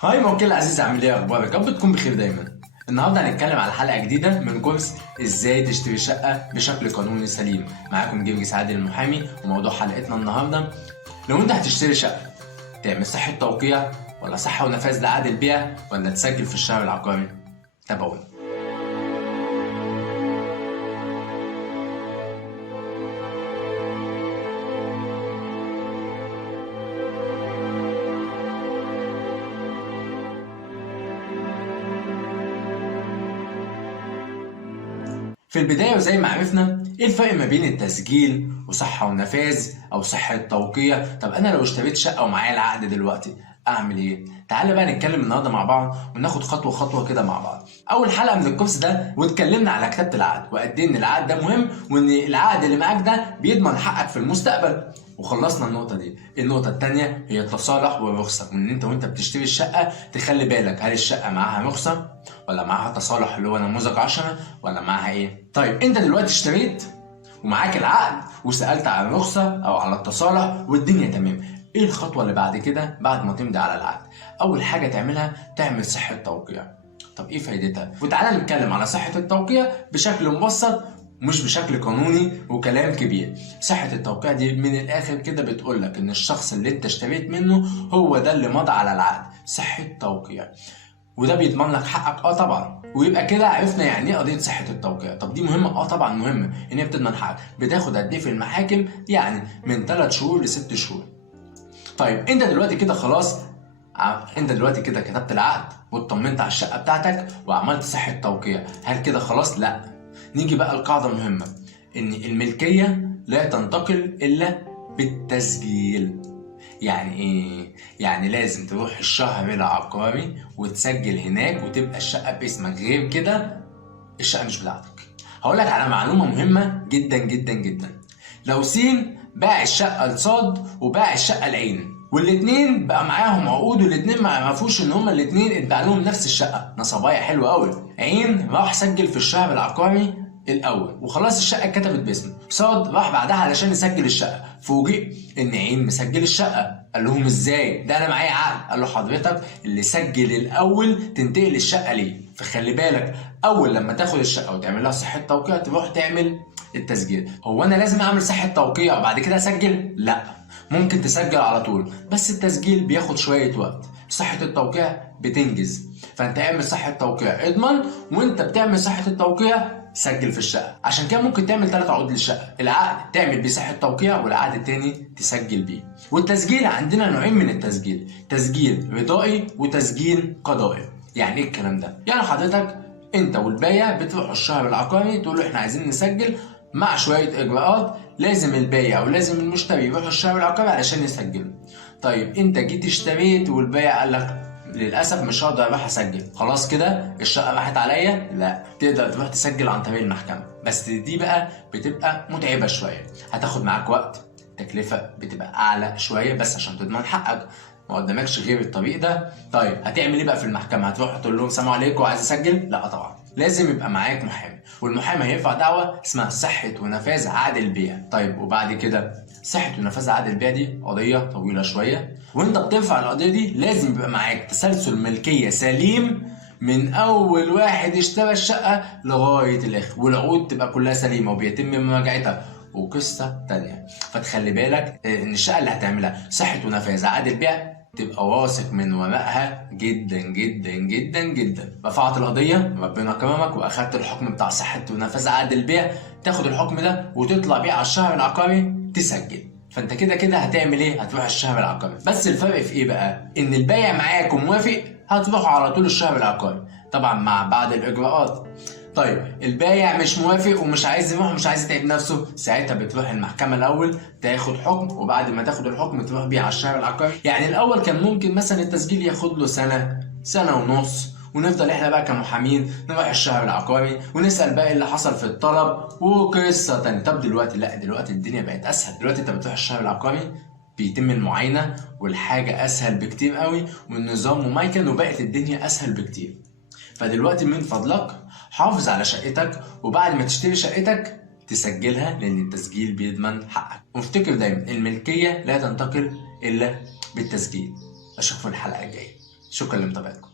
هاي موكل العزيز، عامل ايه؟ اخبارك؟ يا رب تكون بخير دايما. النهارده هنتكلم على حلقه جديده من كورس ازاي تشتري شقه بشكل قانوني سليم. معاكم جرجس عادل المحامي، وموضوع حلقتنا النهارده: لو انت هتشتري شقه، تعمل صحه توقيع ولا صحه ونفاذ لعقد البيع ولا تسجل في الشهر العقاري؟ تابعونا. في البداية وزي ما عرفنا ايه الفرق ما بين التسجيل وصحة ونفاذ او صحة توقيع. طب انا لو اشتريت شقة ومعايا العقد دلوقتي اعمل ايه؟ تعالى بقى نتكلم النهارده مع بعض وناخد خطوة خطوة كده مع بعض. اول حلقة من الكورس ده واتكلمنا على كتابة العقد وقد ايه ان العقد ده مهم، وان العقد اللي معاك ده بيضمن حقك في المستقبل، وخلصنا النقطة دي. النقطة التانية هي التصالح والرخصة، وان انت وانت بتشتري الشقة تخلي بالك هل الشقة معاها رخصة ولا معاها تصالح اللي هو نموذج 10 ولا معاها ايه؟ طيب انت دلوقتي اشتريت ومعاك العقد وسألت على الرخصة او على التصالح والدنيا تمام. ايه الخطوة اللي بعد كده بعد ما تمضي على العقد؟ اول حاجة تعملها تعمل صحة توقيع. طب ايه فايدتها؟ وتعالى نتكلم على صحة التوقيع بشكل مبسط مش بشكل قانوني وكلام كبير. صحة التوقيع دي من الآخر كده بتقولك إن الشخص اللي أنت اشتريت منه هو ده اللي مضى على العقد. صحة توقيع، وده بيضمن لك حقك طبعا. ويبقى كده عرفنا يعني ايه قضيه صحه التوقيع. طب دي مهمه؟ طبعا مهمه. ان هي بتضمن حقك. بتاخد قد ايه في المحاكم؟ يعني من 3 شهور ل 6 شهور. طيب انت دلوقتي كده خلاص، انت دلوقتي كده كتبت العقد واطمنت على الشقه بتاعتك وعملت صحه توقيع. هل كده خلاص؟ لا. نيجي بقى القاعده المهمه، ان الملكيه لا تنتقل الا بالتسجيل. يعني ايه؟ يعني لازم تروح الشهر العقاري وتسجل هناك وتبقى الشقه باسمك، غير كده الشقه مش بتاعتك. هقول لك على معلومه مهمه جدا جدا جدا: لو سين باع الشقه لصاد وباع الشقه لعين، والاتنين بقى معاهم عقود والاتنين ما يعرفوش ان هما الاتنين اتباع لهم نفس الشقه، نصبايا حلوه قوي. عين راح سجل في الشهر العقاري الاول وخلاص الشقه اتكتبت باسمه، صاد راح بعدها علشان يسجل الشقه، فوجئ ان عين مسجل الشقه. قال لهم ازاي؟ ده انا معايا عقد. قال له حضرتك اللي سجل الاول تنتقل الشقه ليه، فخلي بالك اول لما تاخد الشقه وتعمل لها صحه توقيع تروح تعمل التسجيل. هو انا لازم اعمل صحه توقيع وبعد كده اسجل؟ لا، ممكن تسجل على طول، بس التسجيل بياخد شويه وقت. صحه التوقيع بتنجز، فانت اعمل صحه توقيع اضمن، وانت بتعمل صحه التوقيع سجل في الشقه. عشان كده ممكن تعمل 3 عقود للشقه: العقد تعمل بيه صحه توقيع، والعقد التاني تسجل بيه. والتسجيل عندنا نوعين من التسجيل: تسجيل رضائي وتسجيل قضائي. يعني ايه الكلام ده؟ يعني حضرتك انت والبايع بتروحوا الشهر العقاري تقولوا احنا عايزين نسجل، مع شويه اجراءات لازم البايع ولازم المشتري يروحوا الشهر العقاري علشان يسجلوا. طيب انت جيت اشتريت والبايع قال لك للاسف مش هقدر اروح اسجل، خلاص كده الشقه راحت عليا؟ لا، تقدر تروح تسجل عن طريق المحكمه، بس دي بقى بتبقى متعبه شويه، هتاخد معاك وقت، تكلفه بتبقى اعلى شويه، بس عشان تضمن حقك ما قدامكش غير الطريق ده. طيب هتعمل ايه بقى في المحكمه؟ هتروح تقول لهم سلام عليكم عايز اسجل؟ لا طبعا، لازم يبقى معاك محامي، والمحامي هيرفع دعوه اسمها صحه ونفاذ عقد البيع. طيب وبعد كده صحه ونفاذ عقد البيع دي قضيه طويله شويه، وانت بترفع القضيه دي لازم يبقى معاك تسلسل ملكيه سليم من اول واحد اشترى الشقه لغايه الاخر، والعقود تبقى كلها سليمه وبيتم مراجعتها، وقصه تانيه. فتخلي بالك ان الشقه اللي هتعملها صحه ونفاذ عقد البيع تبقى واثق من ورقها جدا جدا جدا جدا. رفعت القضيه، ربنا كرمك واخدت الحكم بتاع صحه ونفاذ عقد البيع، تاخد الحكم ده وتطلع بيه على الشهر العقاري تسجل. فانت كده كده هتعمل ايه؟ هتروح الشهر العقاري. بس الفرق في ايه بقى؟ ان البايع معاك وموافق هتروح على طول الشهر العقاري، طبعا مع بعض الاجراءات. طيب البايع مش موافق ومش عايز يروح ومش عايز يتعب نفسه، ساعتها بتروح المحكمه الاول تاخد حكم، وبعد ما تاخد الحكم تروح بيه على الشهر العقاري. يعني الاول كان ممكن مثلا التسجيل ياخد له سنه، سنه ونص، ونفضل احنا بقى كمحامين نروح الشهر العقاري ونسال بقى اللي حصل في الطلب وقصه تانية. طب دلوقتي لا، دلوقتي الدنيا بقت اسهل. دلوقتي انت بتروح الشهر العقاري بيتم المعاينه والحاجه اسهل بكتير قوي، والنظام مميكن وبقت الدنيا اسهل بكتير. فدلوقتي من فضلك حافظ على شقتك، وبعد ما تشتري شقتك تسجلها، لان التسجيل بيضمن حقك. وافتكر دايما الملكيه لا تنتقل الا بالتسجيل. اشوفكم الحلقه الجايه. شكرا لمتابعتكم.